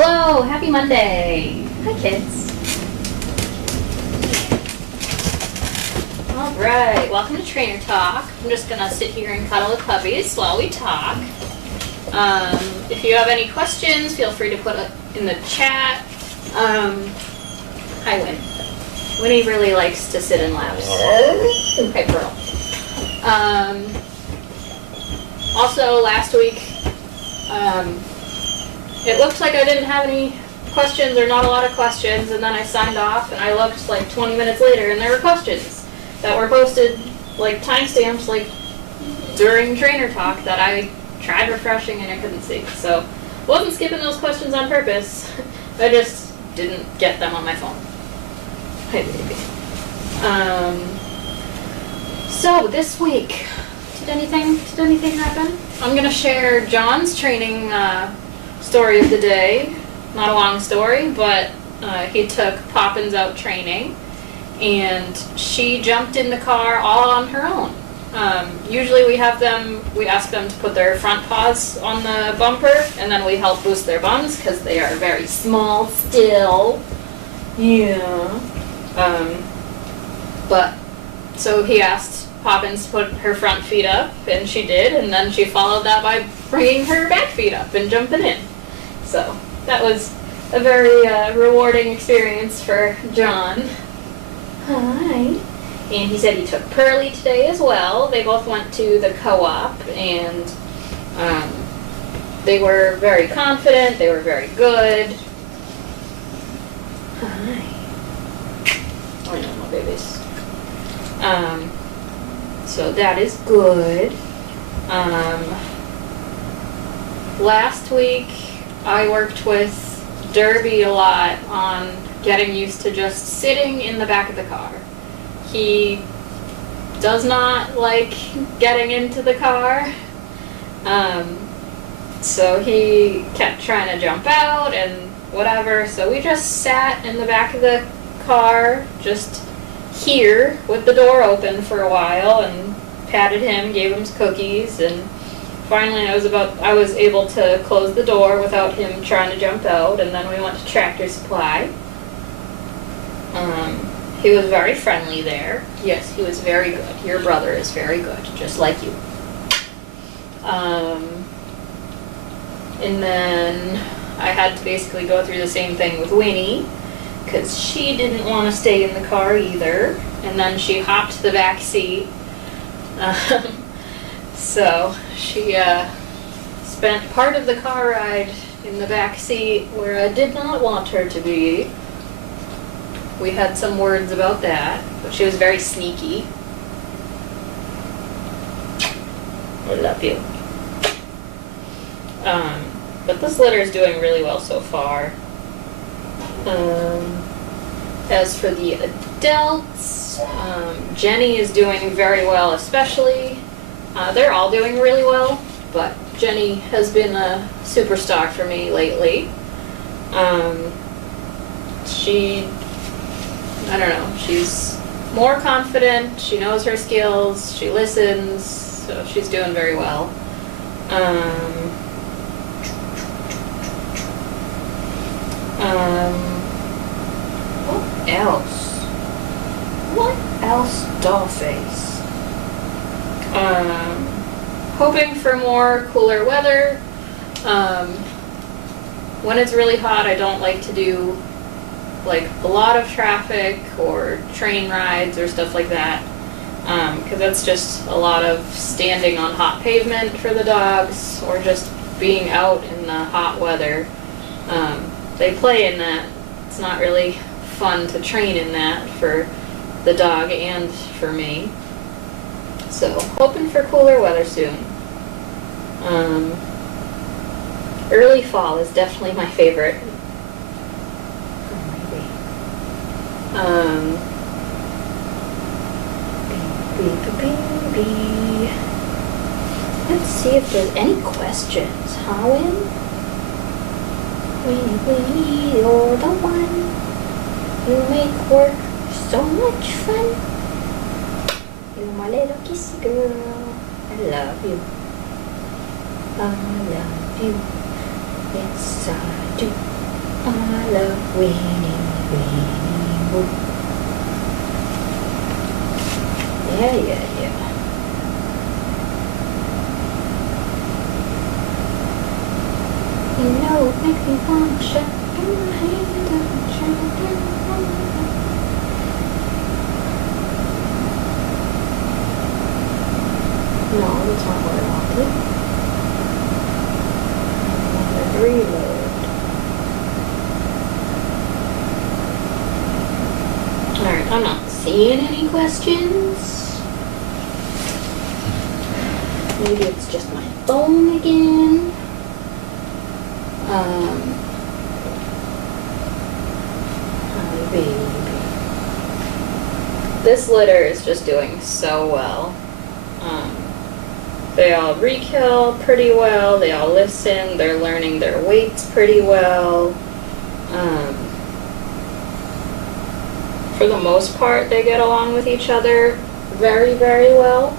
Hello, happy Monday. Hi, kids. All right, welcome to Trainer Talk. I'm just gonna sit here and cuddle with puppies while we talk. If you have any questions, feel free to put it in the chat. Hi, Win. Winnie really likes to sit in laps. Hi, Pearl. Also, last week, it looked like I didn't have any questions or not a lot of questions, and then I signed off and I looked like 20 minutes later and there were questions that were posted, like timestamps, like during Trainer Talk that I tried refreshing and I couldn't see. So I wasn't skipping those questions on purpose. I just didn't get them on my phone. Hi, baby. So this week, did anything happen? I'm gonna share John's training story of the day. Not a long story, but he took Poppins out training, and she jumped in the car all on her own. Usually we ask them to put their front paws on the bumper, and then we help boost their bums because they are very small still. Yeah. But so he asked Poppins to put her front feet up, and she did, and then she followed that by bringing her back feet up and jumping in. So that was a very rewarding experience for John. Hi. And he said he took Pearly today as well. They both went to the co-op, and they were very confident. They were very good. Hi. I know my babies. So that is good. Last week I worked with Derby a lot on getting used to just sitting in the back of the car. He does not like getting into the car, so he kept trying to jump out and whatever, so we just sat in the back of the car, just here with the door open for a while, and patted him, gave him some cookies, and finally I was able to close the door without him trying to jump out, and then we went to Tractor Supply. He was very friendly there. Yes, he was very good. Your brother is very good, just like you. And then I had to basically go through the same thing with Winnie, because she didn't want to stay in the car either, and then she hopped the back seat. So she spent part of the car ride in the back seat where I did not want her to be. We had some words about that, but she was very sneaky. I love you. But this litter is doing really well so far. As for the adults, Jenny is doing very well, especially. They're all doing really well, but Jenny has been a superstar for me lately. I don't know, she's more confident, she knows her skills, she listens, so she's doing very well. What else? What else, Dollface? Hoping for more cooler weather. When it's really hot, I don't like to do like a lot of traffic or train rides or stuff like that, because that's just a lot of standing on hot pavement for the dogs or just being out in the hot weather. They play in that. It's not really fun to train in that for the dog and for me. So hoping for cooler weather soon. Early fall is definitely my favorite. Baby. Let's see if there's any questions, huh, Win? Winnie, you're the one. You make work so much fun. You're my little kissy girl. I love you. I love you. Yes, I do. I love Winnie, Winnie Pooh. Yeah, yeah, yeah. You know it makes me want to shut your hand up, shut your hand. No, that's not what I wanted. I wanted reload. Alright, I'm not seeing any questions. Maybe it's just my phone again. Hi, baby. This litter is just doing so well. They all re-kill pretty well, they all listen, they're learning their weights pretty well. For the most part, they get along with each other very, very well.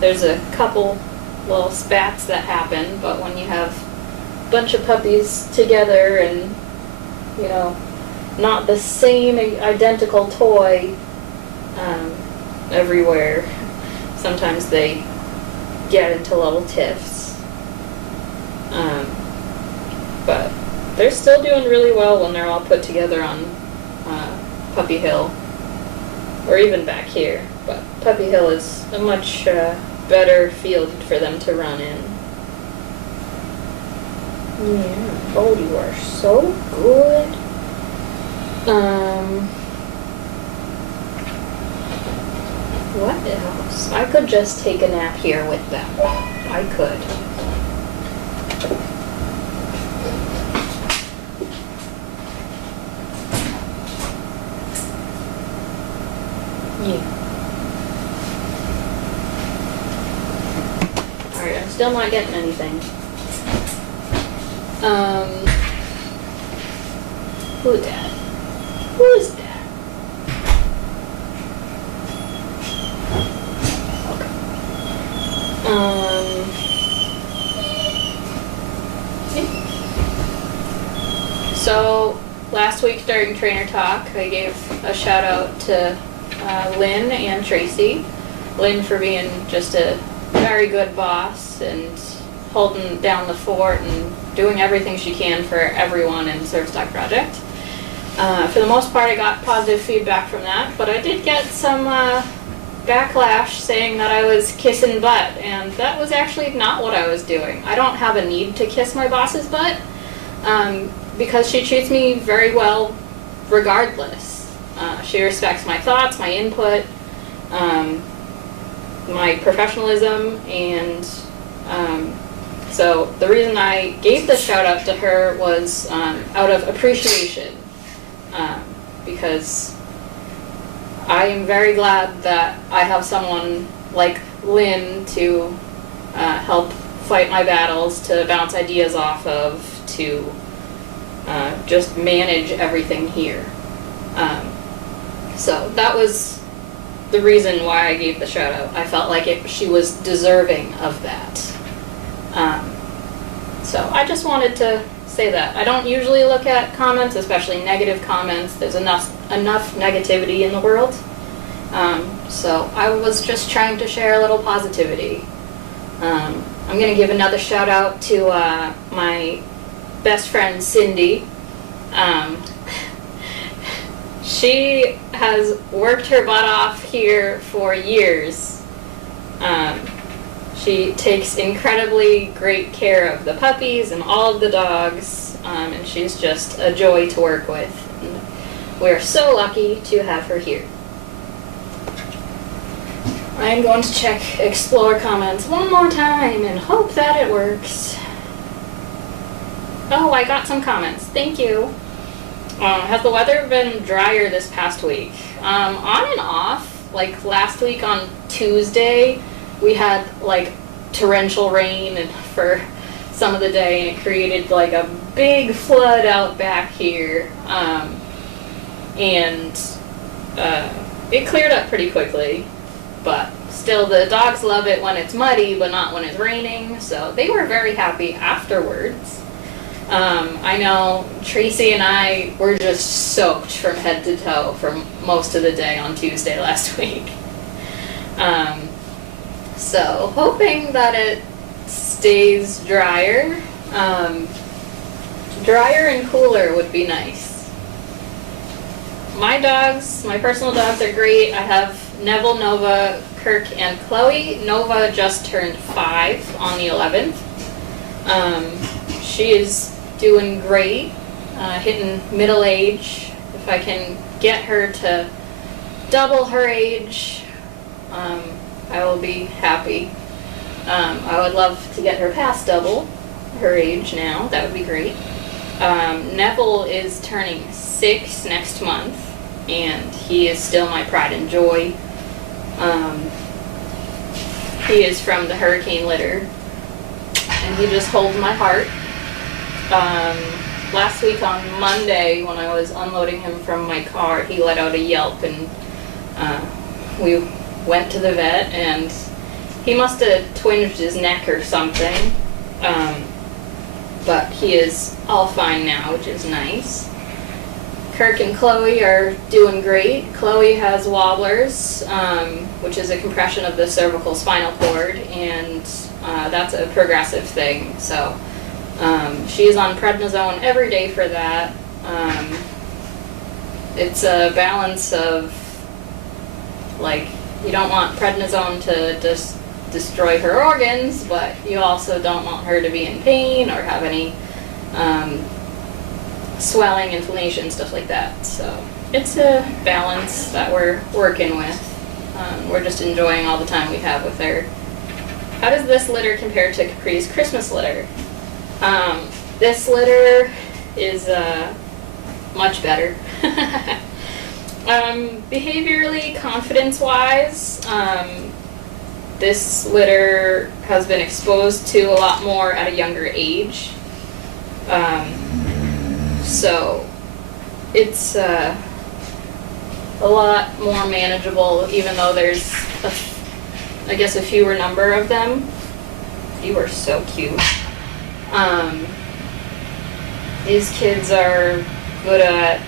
There's a couple little spats that happen, but when you have a bunch of puppies together and, you know, not the same identical toy everywhere, sometimes they get into little tiffs. But they're still doing really well when they're all put together on Puppy Hill, or even back here. But Puppy Hill is a much better field for them to run in. Yeah, oh, you are so good. What else? I could just take a nap here with them. I could. Yeah. Alright, I'm still not getting anything. Who's that? Who's that? So last week during Trainer Talk, I gave a shout out to Lynn and Tracy. Lynn for being just a very good boss and holding down the fort and doing everything she can for everyone in Service Dog Project. For the most part, I got positive feedback from that, but I did get some backlash saying that I was kissing butt, and that was actually not what I was doing. I don't have a need to kiss my boss's butt, because she treats me very well regardless. She respects my thoughts, my input, my professionalism, and so the reason I gave the shout out to her was out of appreciation, because I am very glad that I have someone like Lynn to help fight my battles, to bounce ideas off of, to just manage everything here. So that was the reason why I gave the shout out. I felt like she was deserving of that. So I just wanted to say that. I don't usually look at comments, especially negative comments. There's enough negativity in the world. So I was just trying to share a little positivity. I'm going to give another shout out to my best friend Cindy. She has worked her butt off here for years. She takes incredibly great care of the puppies and all of the dogs, and she's just a joy to work with. And we're so lucky to have her here. I'm going to check Explore comments one more time and hope that it works. Oh, I got some comments. Thank you. Has the weather been drier this past week? On and off. Like last week on Tuesday, we had like torrential rain for some of the day, and it created like a big flood out back here. And it cleared up pretty quickly, but still the dogs love it when it's muddy, but not when it's raining, so they were very happy afterwards. I know Tracy and I were just soaked from head to toe for most of the day on Tuesday last week. So hoping that it stays drier. Drier and cooler would be nice. My dogs, my personal dogs are great. I have Neville, Nova, Kirk, and Chloe. Nova just turned 5 on the 11th. She is doing great, hitting middle age. If I can get her to double her age, I will be happy. I would love to get her past double her age now. That would be great. Neville is turning 6 next month, and he is still my pride and joy. He is from the hurricane litter, and he just holds my heart. Last week on Monday, when I was unloading him from my car, he let out a yelp, and we went to the vet, and he must have twinged his neck or something. But he is all fine now, which is nice. Kirk and Chloe are doing great. Chloe has wobblers, which is a compression of the cervical spinal cord, and that's a progressive thing. So she's on prednisone every day for that. It's a balance of, like, you don't want prednisone to just destroy her organs, but you also don't want her to be in pain or have any swelling, inflammation, stuff like that. So it's a balance that we're working with. We're just enjoying all the time we have with her. How does this litter compare to Capri's Christmas litter? This litter is much better. Behaviorally, confidence-wise, this litter has been exposed to a lot more at a younger age. So it's a lot more manageable, even though there's, I guess, a fewer number of them. You are so cute. These kids are good at,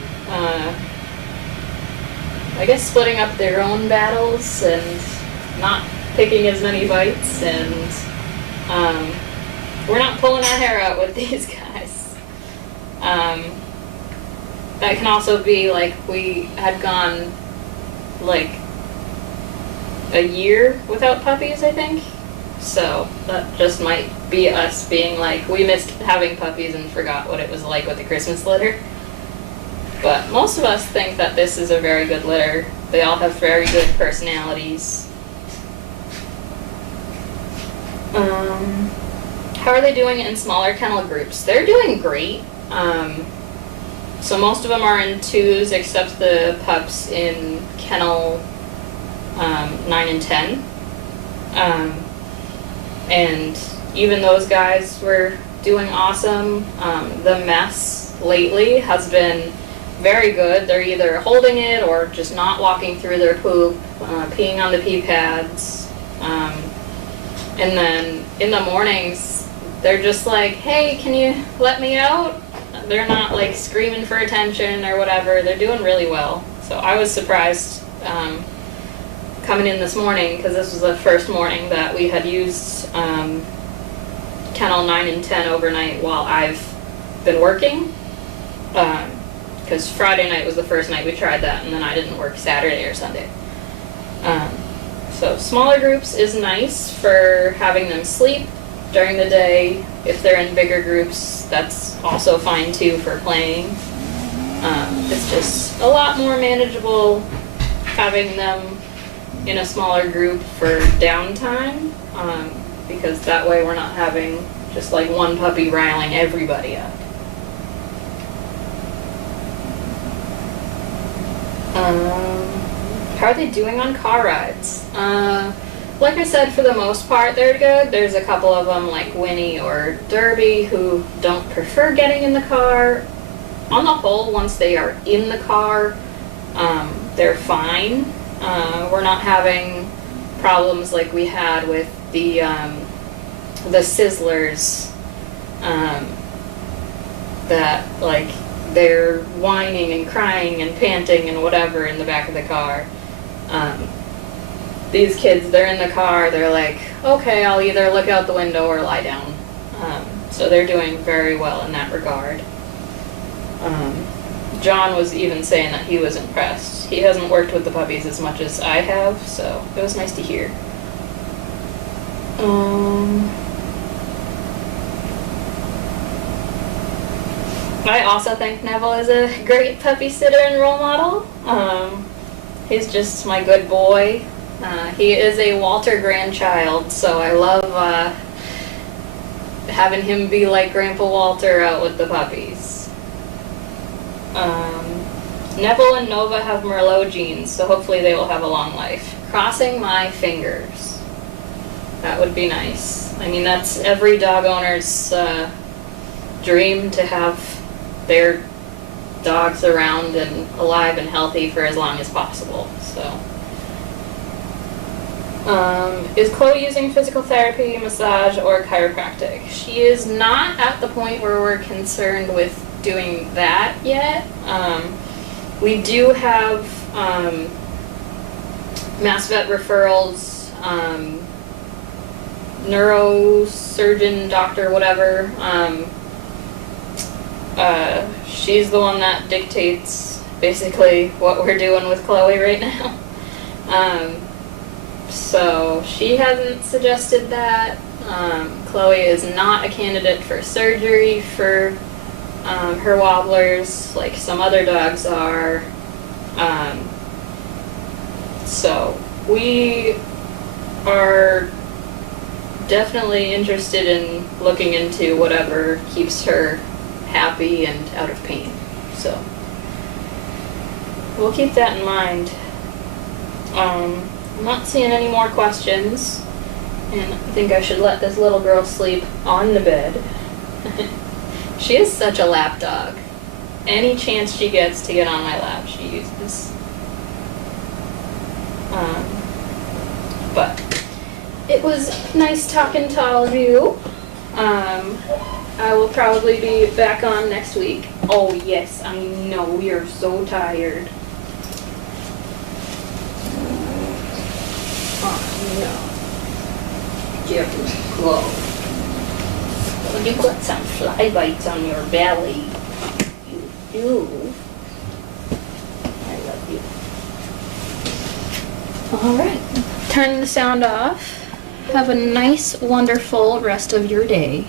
I guess, splitting up their own battles and not picking as many bites, and we're not pulling our hair out with these guys. That can also be like we had gone like a year without puppies, I think. So that just might be us being like, we missed having puppies and forgot what it was like with the Christmas litter. But most of us think that this is a very good litter. They all have very good personalities. How are they doing in smaller kennel groups? They're doing great. So most of them are in 2s, except the pups in kennel 9 and 10. And even those guys were doing awesome. The mess lately has been very good. They're either holding it or just not walking through their poop, peeing on the pee pads. And then in the mornings, they're just like, hey, can you let me out? They're not like screaming for attention or whatever. They're doing really well. So I was surprised coming in this morning, because this was the first morning that we had used kennel 9 and 10 overnight while I've been working. Because Friday night was the first night we tried that, and then I didn't work Saturday or Sunday. So smaller groups is nice for having them sleep during the day. If they're in bigger groups, that's also fine too for playing. It's just a lot more manageable having them in a smaller group for downtime, because that way we're not having just like one puppy riling everybody up. How are they doing on car rides? Like I said, for the most part, they're good. There's a couple of them, like Winnie or Derby, who don't prefer getting in the car. On the whole, once they are in the car, they're fine. We're not having problems like we had with the Sizzlers. that, like, they're whining and crying and panting and whatever in the back of the car. These kids, they're in the car, they're like, okay, I'll either look out the window or lie down. So they're doing very well in that regard. John was even saying that he was impressed. He hasn't worked with the puppies as much as I have, so it was nice to hear. I also think Neville is a great puppy sitter and role model. He's just my good boy. He is a Walter grandchild, so I love having him be like Grandpa Walter out with the puppies. Neville and Nova have Merlot genes, so hopefully they will have a long life. Crossing my fingers. That would be nice. I mean, that's every dog owner's dream, to have their dogs around and alive and healthy for as long as possible. So, is Chloe using physical therapy, massage, or chiropractic? She is not at the point where we're concerned with doing that yet. We do have Mass Vet referrals, neurosurgeon, doctor, whatever. She's the one that dictates basically what we're doing with Chloe right now. So she hasn't suggested that. Chloe is not a candidate for surgery for her wobblers like some other dogs are. So we are definitely interested in looking into whatever keeps her happy and out of pain. So we'll keep that in mind. I'm not seeing any more questions, and I think I should let this little girl sleep on the bed. She is such a lap dog. Any chance she gets to get on my lap, she uses. But it was nice talking to all of you. I will probably be back on next week. Oh yes, I know, we are so tired. Oh no. Give me clothes. You got some fly bites on your belly. You do. I love you. Alright, turn the sound off. Have a nice, wonderful rest of your day.